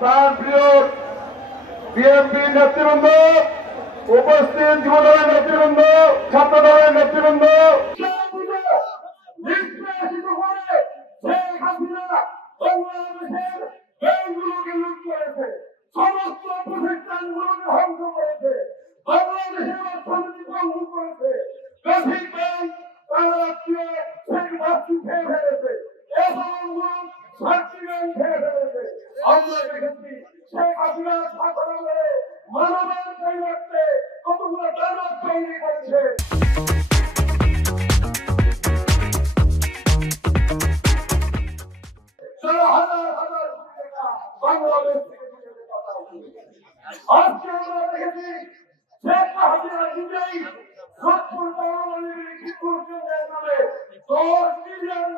তার প্রিয় বিএনপি নেতৃবৃন্দ, উপস্থিত যুবদলের নেতৃবৃন্দ, ছাত্র দলের নেতৃবৃন্দ, নিষ্কাশিত করে শেখ হাসিনা বাংলাদেশের ব্যাংকগুলোকে লুট করেছে, সমস্ত প্রতিষ্ঠানগুলোকে ধ্বংস করেছে, বাংলাদেশের অর্থনীতি ধ্বংস করেছে, বেসিক ব্যাংক তারা রাষ্ট্রীয় শেখ বাস্তু খেয়ে ফেলেছে, এসবগুলো সার্টি ব্যাংক খেয়ে ফেলেছে। আমরা দেখেছি শেখ হাসিনার শাসনামলে মানবের পরিবর্তে কতগুলো দানব তৈরি করেছে। বাংলাদেশ থেকে আজকে আমরা দেখেছি শেখ হাসিনা নিজেই সত্তর পারমাণবিক পরীক্ষার নামে $10 মিলিয়ন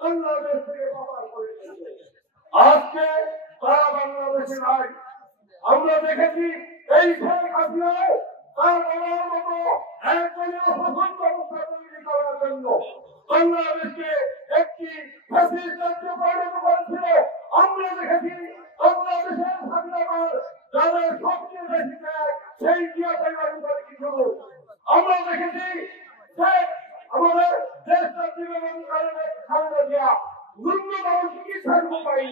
বাংলাদেশ থেকে পাচার করেছে। আজকে তারা বাংলাদেশে নাই। আমরা দেখেছি এই শেখ হাসিনাও তার বলার মতো একজনের শাসন ব্যবস্থা তৈরি করার জন্য বাংলাদেশকে একটি ফ্যাসিস্ট রাজ্যে পরিণত করেছিল। আমরা দেখেছি বাংলাদেশের স্বাধীনতার যাদের সবচেয়ে বেশি ত্যাগ সেই জিয়া পরিবার কিছু আমরা দেখেছি আমাদের দেশটা জীবন খালেদা জিয়া ন্যূনতম চিকিৎসার উপায়